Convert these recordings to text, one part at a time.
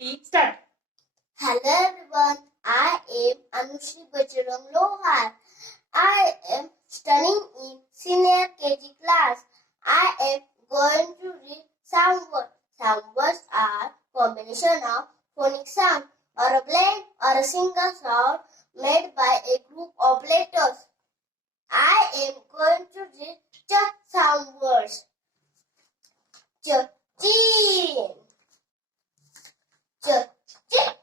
Start. Hello everyone, I am Anushri Bajrang Lohar. I am studying in senior KG class. I am going to read sound words. Sound words are combination of phonic sound or a blend or a single sound made by a group of letters. I am going to read ch sound words. Ch, chin. Ch, chick.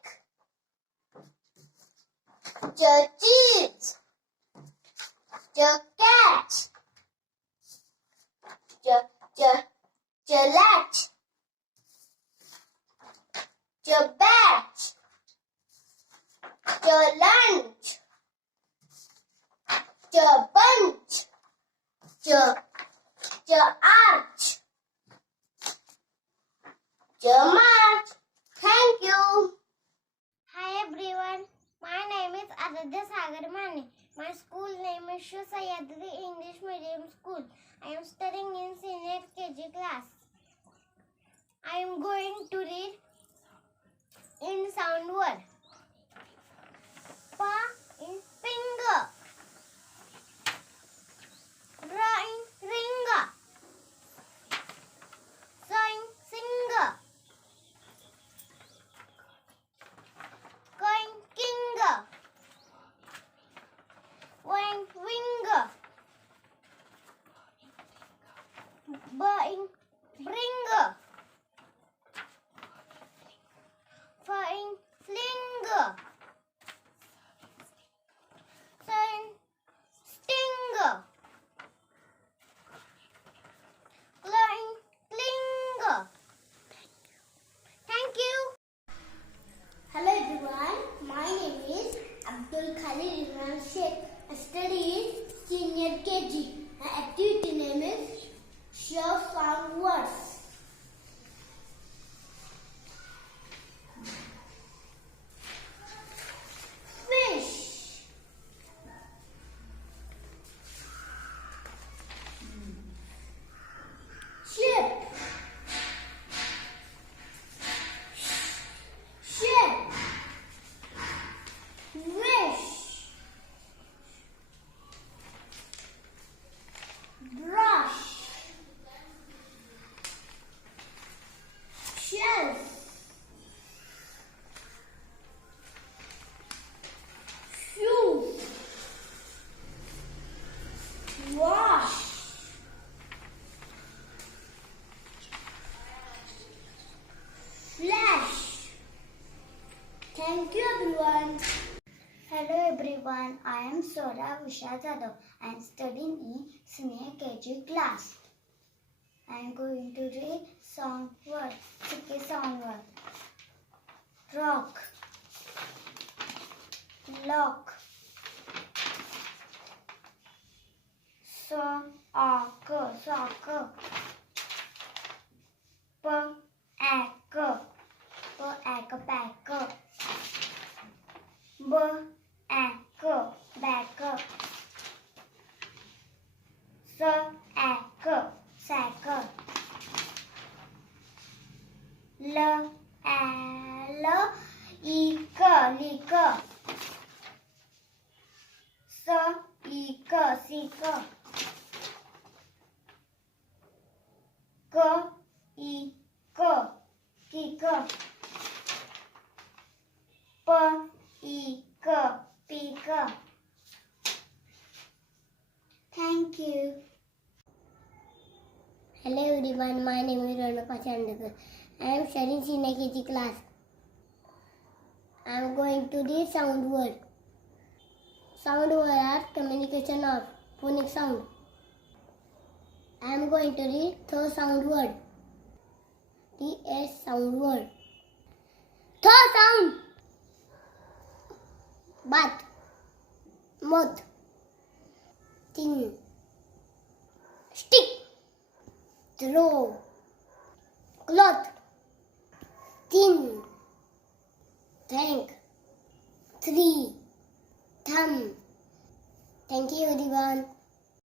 Ch, cheese. Ch, cat. Latch. Bat. Lunch. Bunch. Arch. March. Thank you. Hi everyone, my name is Aditya Sagar Mane. My school name is Shri Sahyadri English Medium School. I am studying in senior KG class. I am going to read in sound word. Pa in finger. Ra in ringer. Sa in singer. Ka in kinger. Wa in winger. Ba in bringer. Fa in flinger. Sa in stinger. Cla in clinger. Thank you. Hello everyone, my name is Abdul Khalil Imran Sheikh. I study in senior KG. My activity name is Show Sound Words. Fish. Ship. Wish. Brush. Shelf. Shoe. Wash. Flash. Thank you everyone. Hello everyone, I am Sora Vishal Jadhav. I am studying in senior KG class. I am going to read sound word, tricky sound word. Rock, lock, soccer, packer, packer, backer, sacker, licker, seeker, kicker, picker. Thank you. Hello everyone, my name is Ranaka Chandakar. I am studying senior KG class. I am going to read sound word. Sound word are communication of phonic sound. I am going to read the sound word. TS sound word. The sound. Bath. Moth. Thing. Stick. Throw. Cloth. Thin. Thank. Three. Thumb. Thank you everyone.